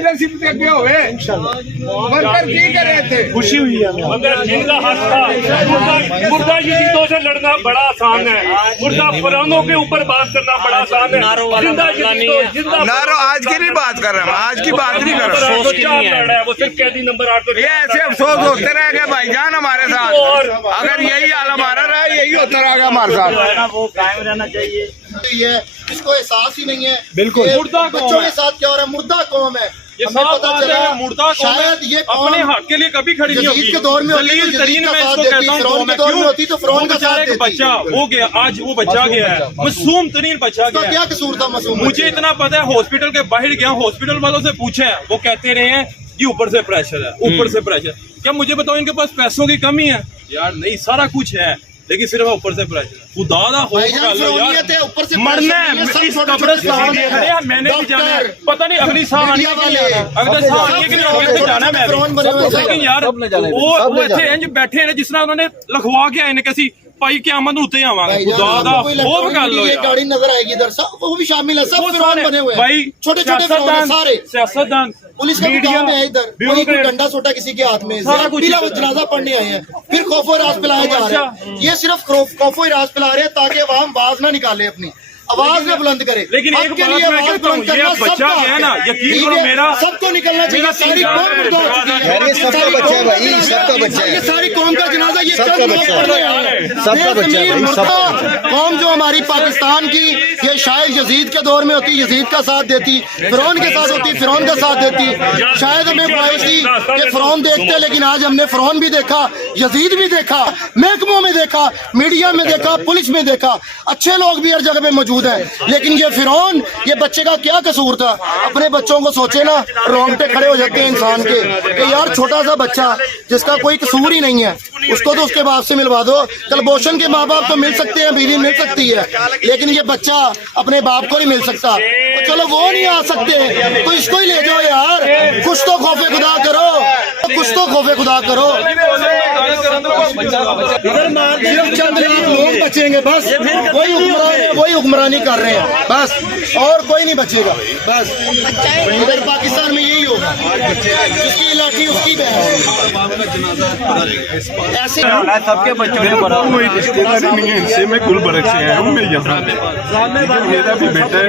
Leadership के अगे होवे वर्कर की कर रहे थे, खुशी हुई है मगर जिनका हक था मुर्दा यजीदों से लड़ना बड़ा आसान है, मुर्दा फरौनों के ऊपर बात करना बड़ा आसान है। जिंदा नारो आज की नहीं बात कर रहे हैं, आज की बात नहीं कर रहे हैं। वो सिर्फ कैदी नंबर 8 ये ऐसे अफसोस होते रह गए भाईजान हमारे साथ, अगर यही हाल हमारा रहा यही होता रह गया हमारे साथ। वो कायम रहना चाहिए, इसको एहसास ही नहीं है बिल्कुल। मुर्दा बच्चों के साथ क्या हो रहा है, मुर्दा कौम है। हमें पता चला मुर्दा शायद ये अपने हक के लिए कभी खड़ी नहीं होगी। के दौर में होती है, तरीन में इसको कहता हूँ तो फिरौन का साथ देती। बच्चा हो गया, आज वो बच्चा गया है, मासूम तरीन बच्चा गया। क्या कसूर था मासूम? मुझे इतना पता है, हॉस्पिटल के बाहर गया, हॉस्पिटल वालों से पूछे, वो कहते रहे हैं कि ऊपर से प्रेशर है, ऊपर से प्रेशर। क्या मुझे बताओ इनके पास पैसों की कमी है? यार नहीं, सारा कुछ है, लेकिन सिर्फ ऊपर से प्रेशर। खुदा दा ऊपर से मरना है, इस कब्रिस्तान में मैंने भी जाना है, पता नहीं अगली साल आने के लिए, अगले साल आने के लिए जाना है मैं। लेकिन यार वो इतने इंज बैठे हैं जिस तरह उन्होंने लिखवा के आए ने कैसी भाई क़यामत उत्ते आवांगे। खुदा दा खूब कर लो यार, गाड़ी नजर आएगी इधर, सब वो भी शामिल है, सब फिरौन बने हुए हैं भाई, छोटे छोटे सारे सियासतदान। पुलिस का काम है इधर, कोई डंडा सोटा किसी के हाथ में, जनाजा पढ़ने आए हैं, फिर खौफो राज पिलाए जा रहे हैं। ये सिर्फ खौफो राज पिला रहे हैं ताकि अवाम आवाज ना निकाले, अपनी आवाज में बुलंद करे। लेकिन एक बात मैं कहता हूँ, ये बच्चा है ना, यकीन करो मेरा सबको निकलना चाहिए। सारी कौम मुर्दा हो चुकी है, सबका बच्चा है भाई, सबका बच्चा है, ये सारी कौम का जनाजा, ये सबका बच्चा है, सबका बच्चा है। कौम जो हमारी पाकिस्तान की, ये शायद यजीद के दौर में होती, यजीद का साथ देती, फिरौन के साथ होती, फिरौन का साथ देती। शायद हमें ख्वाहिश थी कि फिरौन देखते, लेकिन आज हमने फिरौन भी देखा, यजीद भी देखा, महकमों में देखा, मीडिया में देखा, पुलिस में देखा, अच्छे लोग भी हर जगह पे मौजूद है। लेकिन ये फिरौन, ये बच्चे का क्या कसूर था? अपने बच्चों को सोचे ना, रोंगटे खड़े हो जाते हैं इंसान के कि यार छोटा सा बच्चा जिसका कोई कसूर ही नहीं है, उसको तो उसके बाप से मिलवा दो। कलभूषण के माँ बाप तो मिल सकते हैं, बीवी मिल सकती है, लेकिन ये बच्चा अपने बाप को नहीं मिल सकता। तो चलो वो नहीं आ सकते तो इसको ही ले जाओ यार। कुछ तो खौफे खुदा करो, कुछ तो खौफे खुदा करो। सिर्फ चंद लाख लोग बचेंगे बस, वही हुक्मरानी कर रहे हैं बस, और कोई नहीं बचेगा बस। इधर पाकिस्तान में यही होगा, जिसकी लाठी उसकी बहन। ऐसे सबके बच्चों में कोई रिश्तेदारी नहीं है इनसे, मैं गुलबर्ग से आया हूँ, मैं यहाँ पे मेरा भी बेटा है,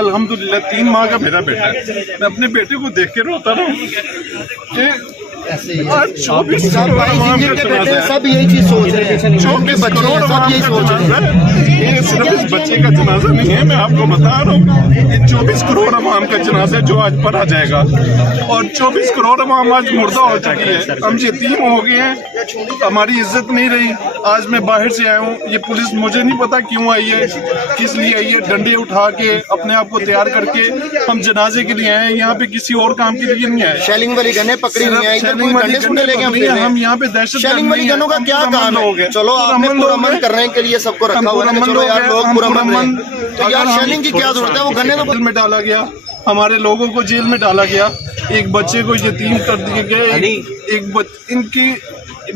अल्हम्दुलिल्लाह 3 माह का मेरा बेटा है। मैं अपने बेटे को देख के रोता रहा हूँ कि आज 24 सब यही चीज सोच रहे हैं, 24 करोड़ सब यही सोच रहे हैं। ये सिर्फ इस बच्चे का जनाजा नहीं है, मैं आपको बता रहा हूँ, ये 24 करोड़ अवाम का जनाजा है जो आज पढ़ा जाएगा, और 24 करोड़ अवाम आज मुर्दा हो चुकी है। हम यतीम हो गए हैं, हमारी इज्जत नहीं रही। आज मैं बाहर से आया हूँ, ये पुलिस मुझे नहीं पता क्यों आई है, किस लिए आई है, डंडे उठा के अपने आप को तैयार करके हम जनाजे के लिए आए हैं, यहाँ पे किसी और काम के लिए नहीं आए। शेलिंग वाली गन्ने पकड़ी हुई है, हम यहाँ पे दहशत शेलिंग वाली गनों का क्या काम है? चलो आपने पुरअमन करने के लिए सबको रखा हुआ है, चलो यार लोग पुरअमन, तो यार शेलिंग की क्या जरूरत है? वो गन्ने तो जेल में डाला गया, हमारे लोगों को जेल में डाला गया, एक बच्चे को यतीम कर दिए गए, इनकी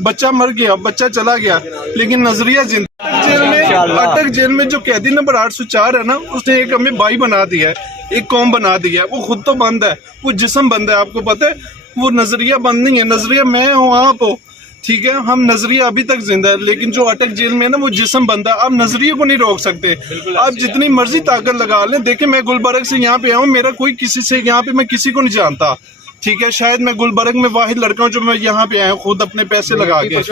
बच्चा मर गया, बच्चा चला गया, लेकिन नजरिया जिंदा। जेल में अटक जेल में जो कैदी नंबर 804 है ना, उसने एक हमें भाई बना दिया है, एक कौम बना दिया है। वो खुद तो बंद है, वो जिस्म बंद है, आपको पता है, वो नजरिया बंद नहीं है। नजरिया मैं हूँ, आप हो, ठीक है, हम नजरिया अभी तक जिंदा है, लेकिन जो अटक जेल में है ना, वो जिस्म बंदा है। आप नजरिए को नहीं रोक सकते, आप जितनी मर्जी ताकत लगा लें। देखिए मैं गुलबर्ग से यहाँ पे आया हूँ, मेरा कोई किसी से यहाँ पे मैं किसी को नहीं जानता, ठीक है, शायद मैं गुलबर्ग में वाहिद लड़का हूँ जो मैं यहाँ पे आया हूँ खुद अपने पैसे लगा के।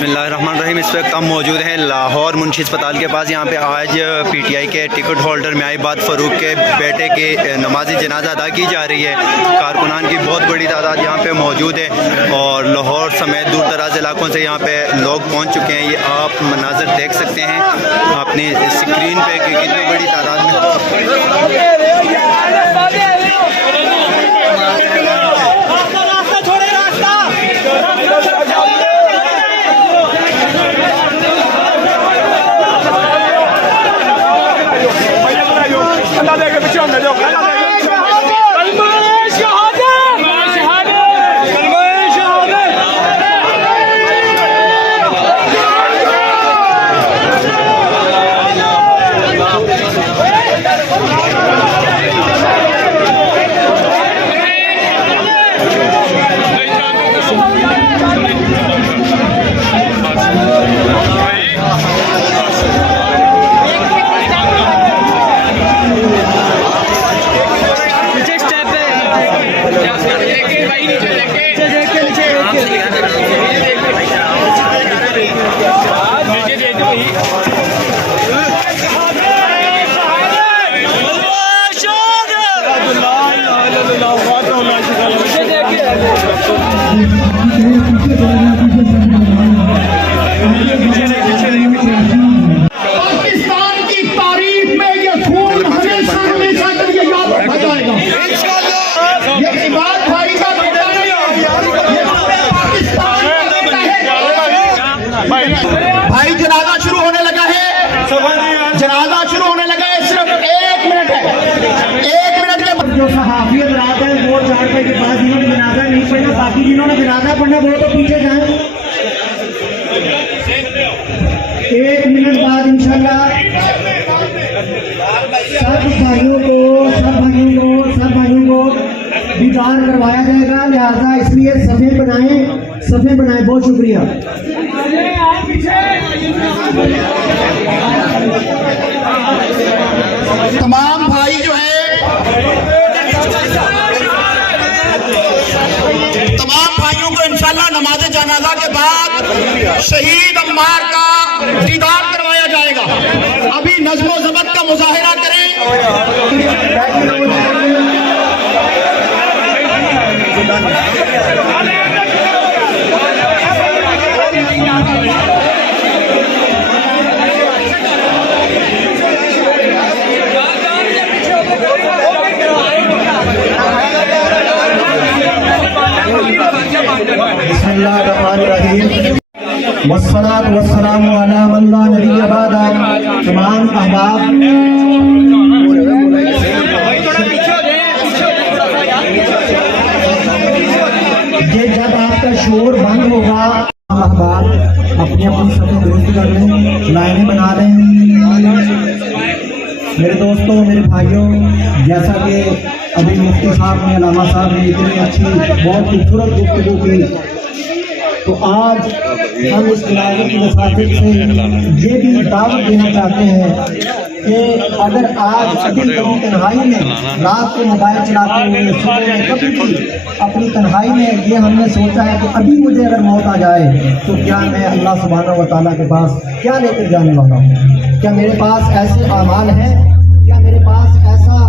बिस्मिल्लाहिर्रहमानिर्रहीम। इस वक्त हम मौजूद हैं लाहौर मुंशी अस्पताल के पास। यहाँ पे आज पीटीआई के टिकट होल्डर मियाबाद फ़ारूक के बेटे के नमाजी जनाजा अदा की जा रही है। कारकुनान की बहुत बड़ी तादाद यहाँ पे मौजूद है और लाहौर समेत दूर दराज इलाकों से यहाँ पे लोग पहुँच चुके हैं। ये आप मनाज़र देख सकते हैं अपनी स्क्रीन पे कि कितनी बड़ी तादाद में चार भाई के पास जिन्होंने जनाजा नहीं पढ़ना, बाकी जिन्होंने जनाजा पढ़ना वो तो पीछे जाए। 1 मिनट बाद इंशाल्लाह सब भाइयों को दीदार करवाया जाएगा, लिहाजा इसलिए सफ़े बनाए। बहुत शुक्रिया। तमाम भाई जो है, तमाम भाइयों को इंशाल्लाह नमाज जनाजा के बाद शहीद अम्मार का दीदार करवाया जाएगा। अभी नज़्म व ज़ब्त का मुजाहिरा करें। वस्सलातु वस्सलामु अला मन ला नबिय्य बअदा। तमाम अहबाब ये जब आपका शोर बंद होगा, अहबाब अपनी अपनी सफ़ें दुरुस्त कर लें, लाइनें बना लें। मेरे दोस्तों, मेरे भाइयों, जैसा कि अभी मुफ्ती साहब ने, अलामा साहब ने इतनी अच्छी बहुत खूबसूरत गुफ्तगू की, तो आज हम इस जनाजे की मुसाफिर से ये भी दावत देना चाहते हैं कि अगर आज अभी कभी तन्हाई में रात को मोबाइल चलाते हुए, सुबह में कभी भी अपनी तन्हाई में ये हमने सोचा है कि अभी मुझे अगर मौत आ जाए तो क्या मैं अल्लाह सुब्हानहू व तआला के पास क्या लेकर जाने वाला हूँ? क्या मेरे पास ऐसे अमाल हैं? क्या मेरे पास ऐसा